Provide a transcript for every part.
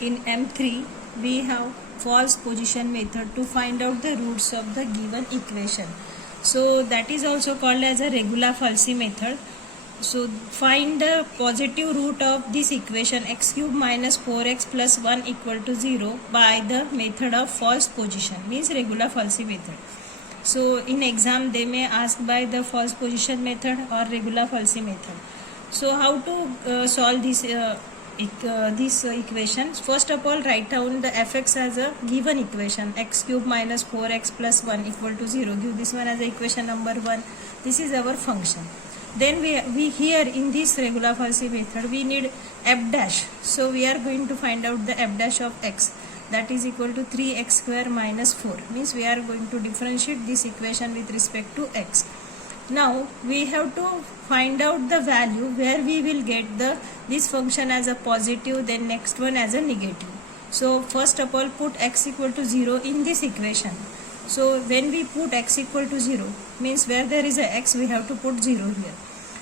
In M3 we have false position method to find out the roots of the given equation. So that is also called as a regular falsi method. So find the positive root of this equation x cube minus 4x plus 1 equal to 0 by the method of false position, means regular falsi method. So in exam they may ask by the false position method or regular falsi method. So how to solve this equation? First of all, write down the fx as a given equation, x cube minus 4x plus 1 equal to 0. Give this one as a equation number 1. This is our function. Then we here in this regular falsi method we need f dash. So we are going to find out the f dash of x, that is equal to 3x square minus 4, means we are going to differentiate this equation with respect to x. Now we have to find out the value where we will get this function as a positive, then next one as a negative. So first of all, put x equal to 0 in this equation. So when we put x equal to 0, means where there is a x we have to put 0 here.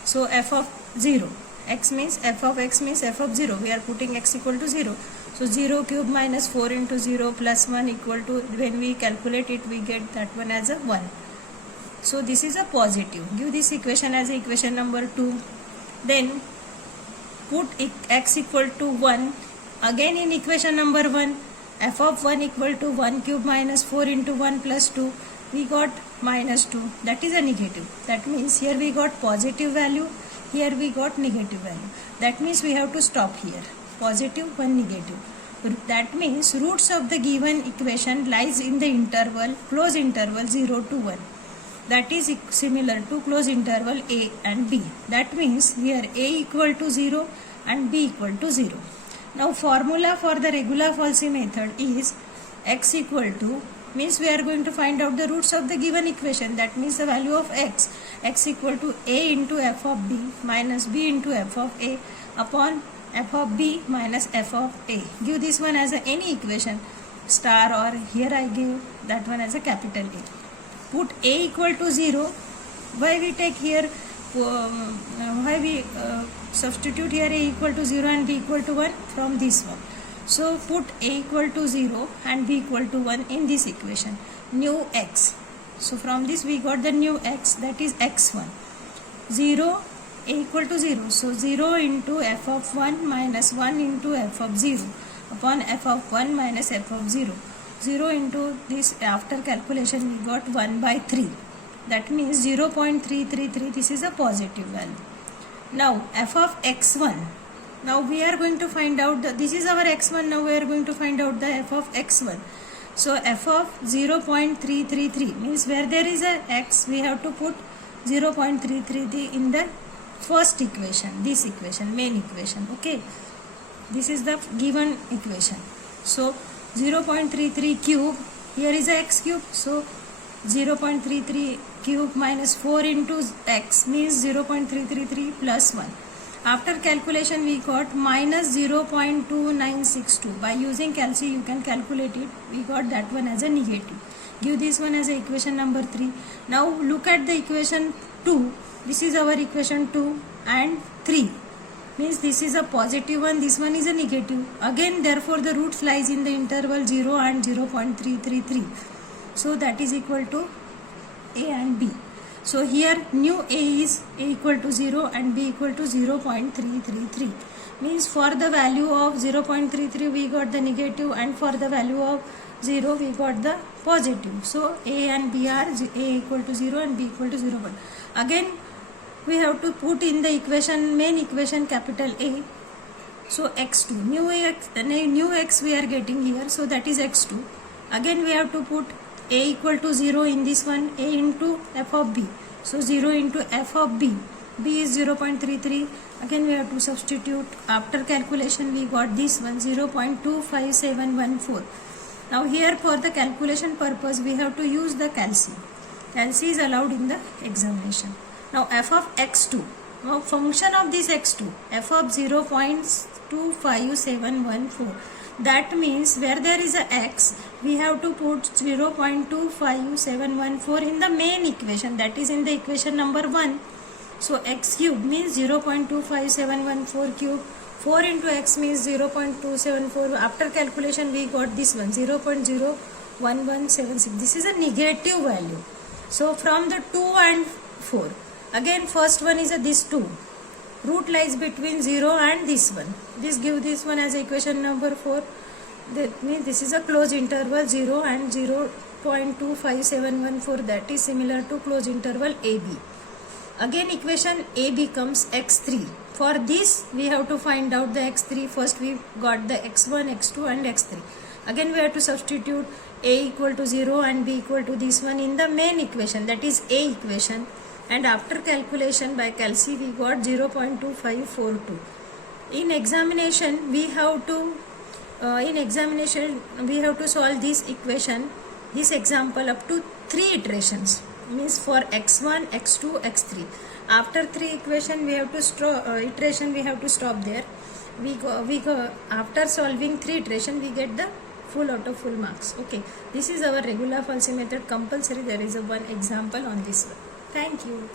So f of 0, x means f of x means f of 0, we are putting x equal to 0. So 0 cube minus 4 into 0 plus 1 equal to, when we calculate it we get that one as a 1. So this is a positive. Give this equation as a equation number 2. Then put x equal to 1 again in equation number 1. F of 1 equal to 1 cube minus 4 into 1 plus 2. We got minus 2. That is a negative. That means here we got positive value. Here we got negative value. That means we have to stop here. Positive, 1 negative. That means roots of the given equation lies in the interval, close interval 0 to 1. That is similar to close interval a and b. That means here a equal to 0 and b equal to 0. Now formula for the regular falsi method is x equal to, means we are going to find out the roots of the given equation, that means the value of x equal to a into f of b minus b into f of a upon f of b minus f of a. Give this one as any equation, star, or here I give that one as a capital A. Put a equal to 0. Why we take here, why we substitute here a equal to 0 and b equal to 1 from this one. So put a equal to 0 and b equal to 1 in this equation. New x. So from this we got the new x, that is x1. 0, a equal to 0. So 0 into f of 1 minus 1 into f of 0 upon f of 1 minus f of 0. 0 into this, after calculation we got 1 by 3. That means 0.333. This is a positive value. Now f of x1. Now we are going to find out this is our x1. Now we are going to find out the f of x1. So f of 0.333 means where there is a x we have to put 0.333 in the first equation, this equation, main equation. Okay, this is the given equation. So 0.33 cube, here is a x cube, so 0.33 cube minus 4 into x means 0.333 plus 1. After calculation we got minus 0.2962. By using calci you can calculate it. We got that one as a negative. Give this one as a equation number 3. Now look at the equation 2. This is our equation 2 and 3. Means this is a positive one, this one is a negative. Again therefore the roots lies in the interval 0 and 0.333. So that is equal to a and b. So here new a is a equal to 0 and b equal to 0.333. Means for the value of 0.33 we got the negative, and for the value of 0 we got the positive. So a and b are a equal to 0 and b equal to 0. Again we have to put in the equation, main equation, capital A. So x2, new x we are getting here, so that is x2. Again we have to put a equal to 0 in this one, a into f of b. So 0 into f of b, b is 0.33. Again we have to substitute. After calculation we got this one, 0.25714. Now here for the calculation purpose we have to use the calci. Calci is allowed in the examination. Now f of x2, now function of this x2, f of 0.25714. That means where there is a x, we have to put 0.25714 in the main equation, that is in the equation number 1. So x cube means 0.25714 cube 4 into x means 0.274. After calculation we got this one 0.01176. This is a negative value. So from the 2 and 4, again first one is this 2. Root lies between 0 and this one. This give this one as equation number 4. That means this is a closed interval 0 and 0.25714. That is similar to closed interval AB. Again equation A becomes x3. For this we have to find out the x3. First we got the x1, x2 and x3. Again we have to substitute A equal to 0 and B equal to this one in the main equation, that is A equation, and after calculation by calci we got 0.2542. In examination we have to solve this equation, this example up to 3 iterations, means for x1, x2, x3. After 3 equation we have to stop there. We go after solving 3 iteration we get the full out of full marks. Okay, this is our regular falsi method compulsory. There is one example on this one. Thank you.